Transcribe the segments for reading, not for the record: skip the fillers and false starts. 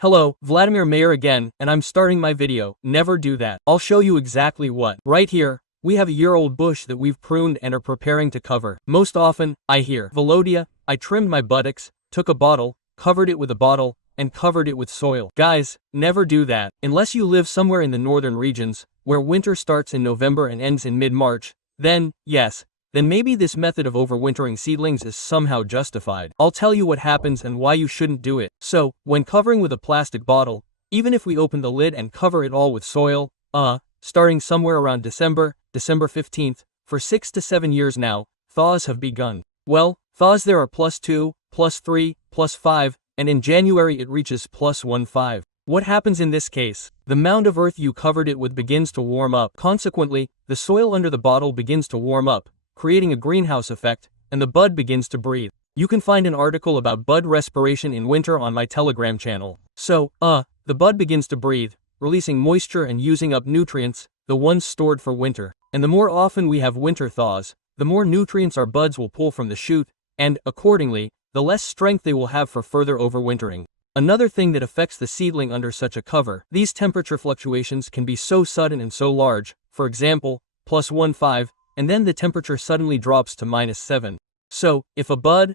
Hello, Vladimir Mayer again, and I'm starting my video. Never do that. I'll show you exactly what. Right here, we have a year-old bush that we've pruned and are preparing to cover. Most often, I hear, Velodia, I trimmed my buttocks, took a bottle, covered it with a bottle, and covered it with soil. Guys, never do that. Unless you live somewhere in the northern regions, where winter starts in November and ends in mid-March, then, yes, then maybe this method of overwintering seedlings is somehow justified. I'll tell you what happens and why you shouldn't do it. So, when covering with a plastic bottle, even if we open the lid and cover it all with soil, starting somewhere around December 15th, for 6 to 7 years now, thaws have begun. Well, thaws there are +2, +3, +5, and in January it reaches +15. What happens in this case? The mound of earth you covered it with begins to warm up. Consequently, the soil under the bottle begins to warm up, creating a greenhouse effect, and the bud begins to breathe. You can find an article about bud respiration in winter on my Telegram channel. So, the bud begins to breathe, releasing moisture and using up nutrients, the ones stored for winter. And the more often we have winter thaws, the more nutrients our buds will pull from the shoot, and, accordingly, the less strength they will have for further overwintering. Another thing that affects the seedling under such a cover, these temperature fluctuations can be so sudden and so large, for example, +15, and then the temperature suddenly drops to -7. So, if a bud,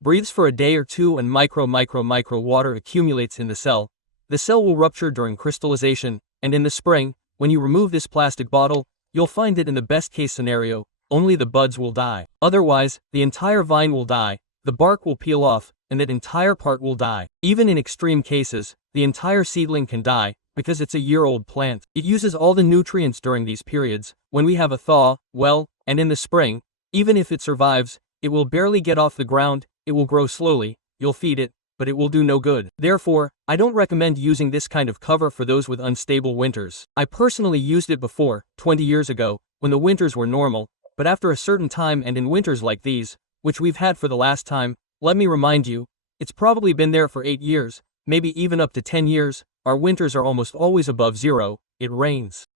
breathes for a day or two and micro water accumulates in the cell will rupture during crystallization, and in the spring, when you remove this plastic bottle, you'll find that in the best case scenario, only the buds will die. Otherwise, the entire vine will die, the bark will peel off, and that entire part will die. Even in extreme cases, the entire seedling can die, because it's a year-old plant. It uses all the nutrients during these periods. When we have a thaw, well, and in the spring, even if it survives, it will barely get off the ground, it will grow slowly, you'll feed it, but it will do no good. Therefore, I don't recommend using this kind of cover for those with unstable winters. I personally used it before, 20 years ago, when the winters were normal, but after a certain time and in winters like these, which we've had for the last time, let me remind you, it's probably been there for 8 years, maybe even up to 10 years, our winters are almost always above zero, it rains.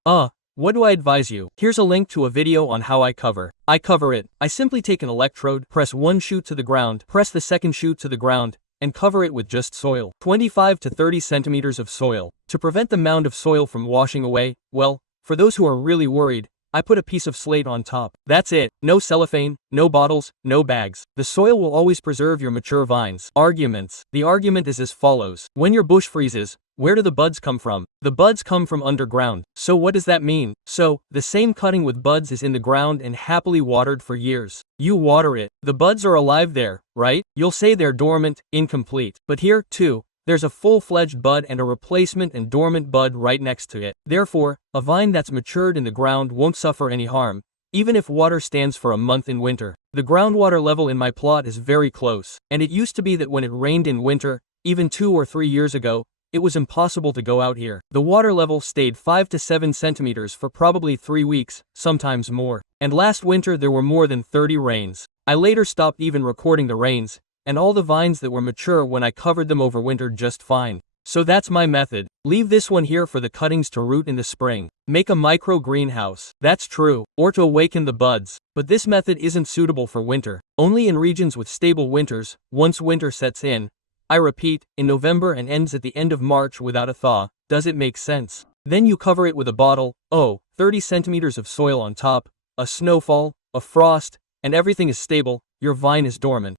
What do I advise you? Here's a link to a video on how I cover. I cover it. I simply take an electrode, press one shoot to the ground, press the second shoot to the ground, and cover it with just soil. 25 to 30 centimeters of soil. To prevent the mound of soil from washing away, well, for those who are really worried, I put a piece of slate on top. That's it. No cellophane, no bottles, no bags. The soil will always preserve your mature vines. Arguments. The argument is as follows. When your bush freezes, where do the buds come from? The buds come from underground. So what does that mean? So, the same cutting with buds is in the ground and happily watered for years. You water it. The buds are alive there, right? You'll say they're dormant, incomplete. But here, too, there's a full-fledged bud and a replacement and dormant bud right next to it. Therefore, a vine that's matured in the ground won't suffer any harm, even if water stands for a month in winter. The groundwater level in my plot is very close, and it used to be that when it rained in winter, even 2 or 3 years ago, it was impossible to go out here. The water level stayed 5 to 7 centimeters for probably 3 weeks, sometimes more. And last winter there were more than 30 rains. I later stopped even recording the rains, and all the vines that were mature when I covered them overwintered just fine. So that's my method. Leave this one here for the cuttings to root in the spring. Make a micro greenhouse. That's true. Or to awaken the buds. But this method isn't suitable for winter. Only in regions with stable winters, once winter sets in, I repeat, in November and ends at the end of March without a thaw, does it make sense? Then you cover it with a bottle, 30 centimeters of soil on top, a snowfall, a frost, and everything is stable, your vine is dormant.